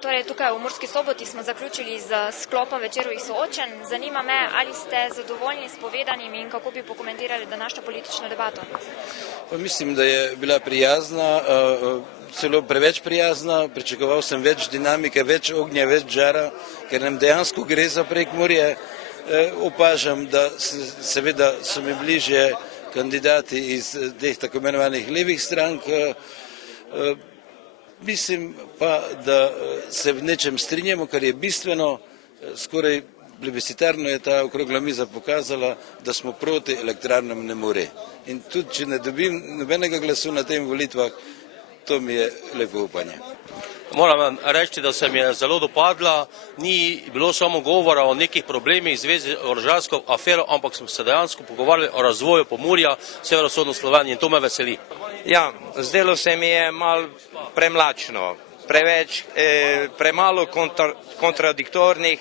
Torej, tukaj v Murski Soboti smo zaključili z sklopom večerovih soočenj. Zanima me, ali ste zadovoljni s povedanim in kako bi pokomentirali današnjo politično debato? Mislim, da je bila prijazna, celo preveč prijazna. Pričakoval sem več dinamike, več ognja, več žara, ker nam dejansko gre za Prekmurje. Opažam, da seveda so mi bližje kandidati iz teh tako imenovanih levih strank. Mislim pa, da se v nečem strinjamo, kar je bistveno, skoraj plebiscitarno je ta okrogla miza pokazala, da smo proti elektrarnam na Muri. In tudi, če ne dobim nobenega glasu na tem volitvah, to mi je lepo upanje. Moram reči, da se mi je zelo dopadla, ni bilo samo govora o nekih problemih v zvezi z orožarsko afero, ampak smo se dejansko pogovarjali o razvoju Pomurja, severovzhodno Slovenije in to me veseli. Ja, zdelo se mi je malo premlačno, premalo kontradiktornih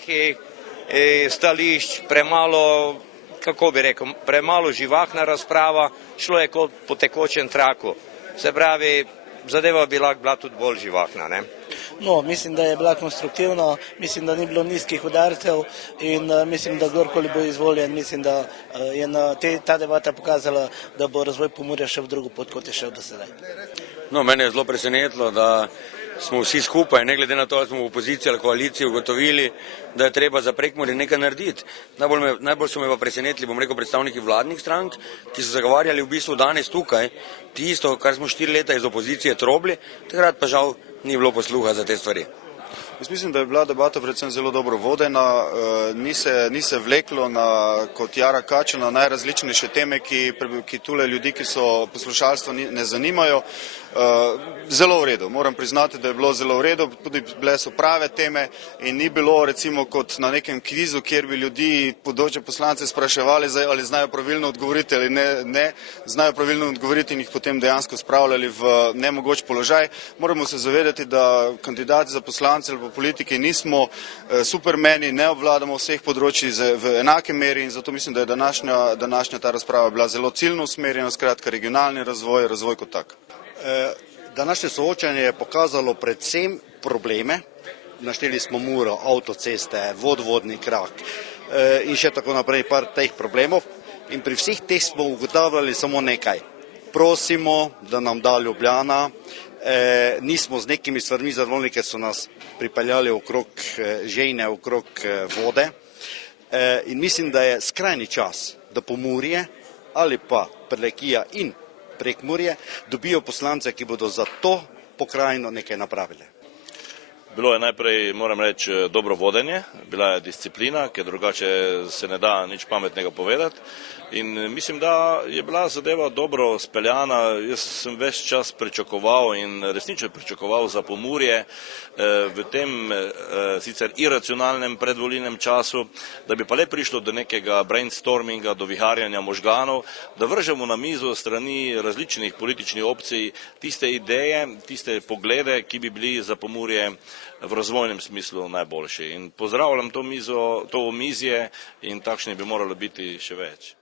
stališč, premalo, kako bi rekel, premalo živahna razprava, šlo je kot po tekočem traku. Se pravi, zadeva bi lahko bila tudi bolj živahna, ne? No, mislim, da je bila konstruktivna, mislim, da ni bilo nizkih udarcev in mislim, da kdorkoli bo izvoljen, mislim, da je ta debata pokazala, da bo razvoj Pomurja šel v drugo pot, kot je šel do sedaj. No, mene je zelo presenetilo, da smo vsi skupaj, ne glede na to, da smo v opoziciji ali koaliciji, ugotovili, da je treba za Prekmurje nekaj narediti. Najbolj so me pa presenetili, bom rekel, predstavniki vladnih strank, ki so zagovarjali v bistvu danes tukaj tisto, kar smo 4 leta iz opozicije trobili, takrat pa žal ni bilo posluha za te stvari. Jaz mislim, da je bila debata predvsem zelo dobro vodena, ni se vleklo kot jara kača na najrazličnejše teme, ki tule ljudi, ki so poslušalstvo ne zanimajo. Zelo v redu, moram priznati, da je bilo zelo v redu, tudi bile so prave teme in ni bilo recimo kot na nekem kvizu, kjer bi ljudi bodoče poslance spraševali, ali znajo pravilno odgovoriti ali ne znajo pravilno odgovoriti in jih potem dejansko spravljali v nemogoč položaj. Moramo se zavedati, da kandidati za poslance ali politiki nismo supermeni, ne obvladamo vseh področij v enake meri in zato mislim, da je današnja ta razprava bila zelo ciljno usmerjena, skratka regionalni razvoj kot tak. Današnje soočanje je pokazalo predvsem probleme, našteli smo Muro, avtoceste, vodovodni krak in še tako naprej par teh problemov in pri vseh teh smo ugotavljali samo nekaj. Prosimo, da nam da Ljubljana, nismo z nekimi stvarmi zadovoljni, ker so nas pripeljali okrog žejne, okrog vode in mislim, da je skrajni čas, da Pomurje ali pa Prlekija in Prekmurje dobijo poslance, ki bodo za to pokrajino nekaj napravili. Bilo je najprej, moram reči, dobro vodenje, bila je disciplina, ker drugače se ne da nič pametnega povedati. In mislim, da je bila zadeva dobro speljana. Jaz sem ves čas pričakoval in resnično pričakoval za Pomurje v tem sicer iracionalnem predvolilnem času, da bi pa le prišlo do nekega brainstorminga, do viharjanja možganov, da vržemo na mizo strani različnih političnih opcij tiste ideje, tiste poglede, ki bi bili za Pomurje v razvojnem smislu najboljši. In pozdravljam to omizje in takšnih bi moralo biti še več.